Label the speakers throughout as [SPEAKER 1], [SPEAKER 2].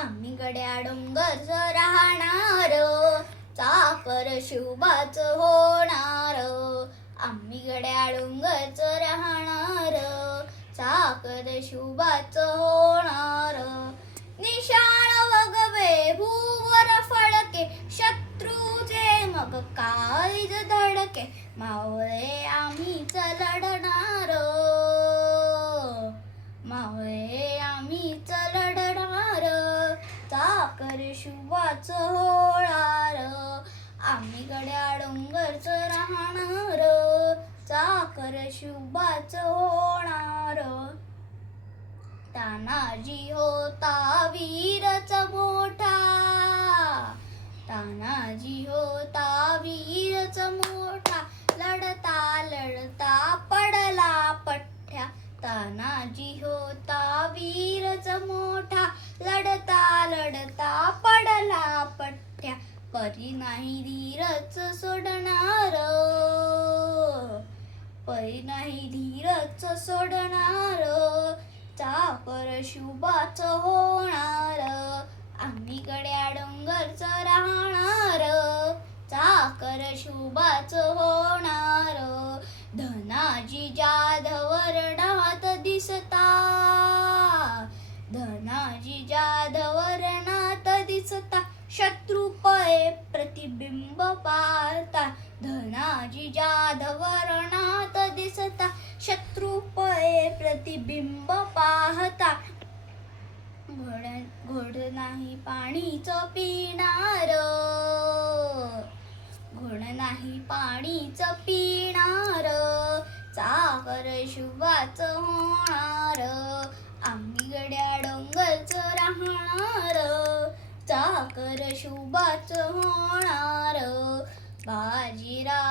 [SPEAKER 1] आम्ही गड्या डोंगरच राहणार. चाकर शिवबाच होणार. आम्ही गड्या डोंगरच राहणार. चाकर शिवबाच होणार. निशाण वगवे भूवर फडके शत्रूचे मग काळीज धडके मावळे आम्हीच लढणार. होणार. आम्ही गड्या डोंगरच राहणार. चाकर शुभाच होणार. तानाजी होता वीरच परी नाही धीरच सोडणार. परी नाही धीरच सोडणार. चाकर शुभाच होणार. आम्ही गड्या डोंगरच राहणार. चाकर शुभाच जाधव दिसता. शत्रुपये प्रतिबिंब पाहता. घोड घोड नाही पाणीच पिणार. घोड नाही पाणीच पिणार. चाकर शुभाच होणार. आम्ही गड्या डोंगरच राहणार. चाकर शुभाच होणार. बाजीराव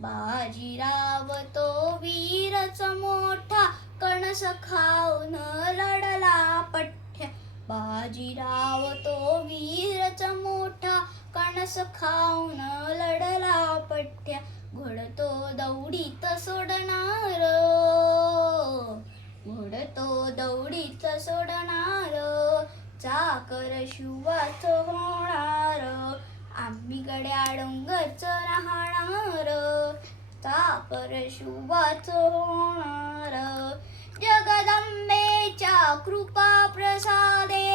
[SPEAKER 1] बाजीराव तो वीरच मोठा कणस खाऊन लढला पठ्या बाजीराव तो वीरच मोठा कणस खाऊन लढला पठ्या घोडतो दौडीत सोडणार घोडतो दौडीत सोडणार. चाकर शिवाच होणार आम्ही गड्या डोंगरच राहणार. चाकर शुभाच होणार. जगदंबेच्या कृपा प्रसादे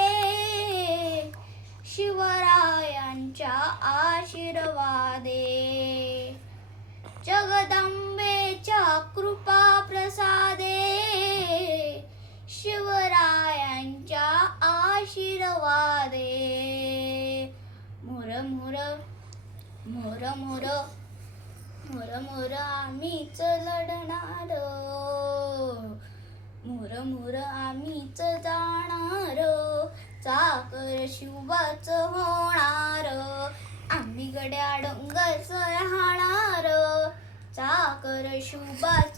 [SPEAKER 1] शिवरायांच्या आ मोर मोर मोर मोर आम्हीच लढणार. मोर मोर आम्हीच जाणार चाकर शिवबाच होणार. आम्ही गड्या डोंगर राहणार चाकर शुभाच